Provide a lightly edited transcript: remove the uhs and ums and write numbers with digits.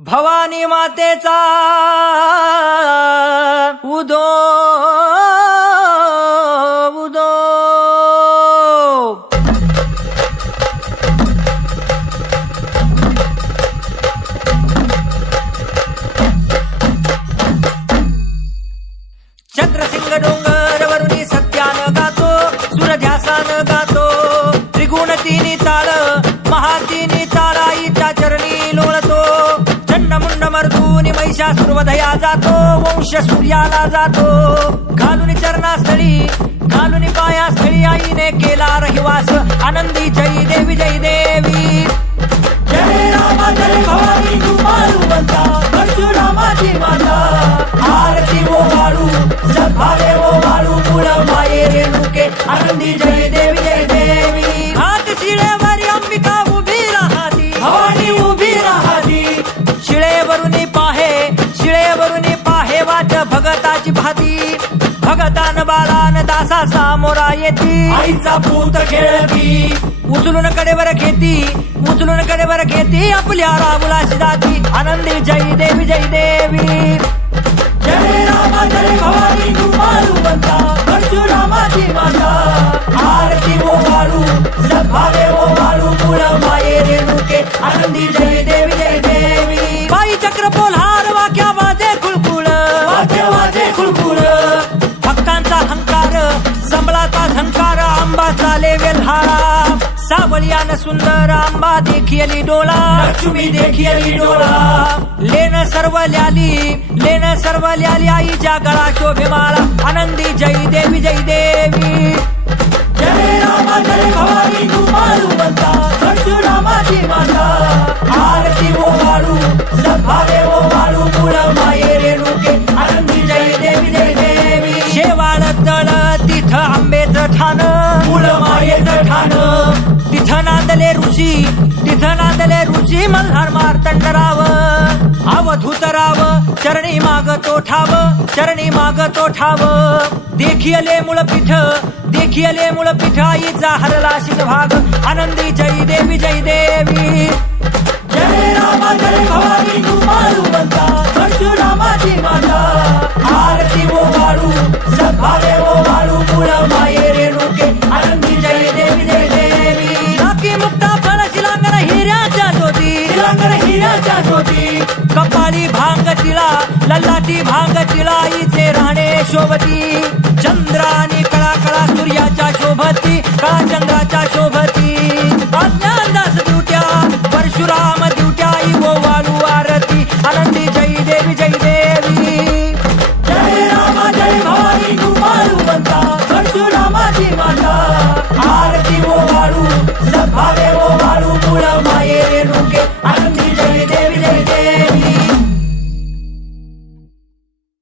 भवानी मातेचा उदो उदो चंद्रसिंग डोंगरवरुनी सत्यान गातो सूरध्यासान गातो त्रिगुण तिनी ताळ महातिनी ताळाईच्या चरणी लोळतो चंडमुंड मर्दूनी महिषासुरवधया जातो वंश सूर्याला जातो घालून चरणास्थळी घालून पायास्थळी आईने केला रहिवास आनंदी जय देवी जय देवी जय रामा जय भवानी तू मारुवंता परशुरामाची माता आरती वो वाळू सभावे वो वाळू मूळ माये रेणुके आनंदी जय देवी जय देवी घाट शिळेवर अंबिका उभी राहती भवानी उभी राहती शिळेवरुनी पाहे वाट भगताची भाती भगतान बाळान दासा सामोरा येती आईचा पूत खेळती उचलून कडेवर घेती आपल्या रामुलाची जाती आनंदी जय देवी जय देवी जय रामा जय भवानी तू मारुवंता परशुरामाची माता आरती वो वाळू सभावे वो वाळू मूळ माये रेणुके आनंदी जय देवी जय देवी बाई चक्र पोल्हार वाक्या वाजे खुळखुळ भक्तांचा हंकार संबळाचा झंकार आंबा चाले वेल्हाळा सावळियान सुंदर आंबा देखियली डोळा लक्ष्मी देखियली डोळा लेन सर्व ल्याली आईच्या गळा शोभेमाळा आनंदी जय देवी जय देवी जय रामा जय भवानी तू मारुवंता परशुरामाची माता आरती वो वाळू सभावे वो वाळू मूळ माये रेणुके आनंदी जय देवी जय देवी शेवाळ तळ तिथ आंबेचं ठाण मूळ मायेचं ठाण तिथं नांदले ऋषी मल्हार मार्तंडराव अवधूतराव चरणी माग तो ठाव देखियले मूळ पीठ आईचा हरला भाग आनंदी जय देवी जय देवी जय रामा जय भवानी तू मारुवंता परशुरामाची माता आरती वो वाळू सभावे वो वाळू मूळ माये रेणुके आनंदी जय देवी जय देवी नाकी मुक्ता फळ शिलांगर हिऱ्याच्या ज्योती कपाळी भांग तिळा लल्लाटी भांग तिळाईचे राहणे शोभती चंद्रानी कळा सूर्याच्या शोभती कळा चंद्राच्या शोभती अज्ञानदास दुट्या परशुराम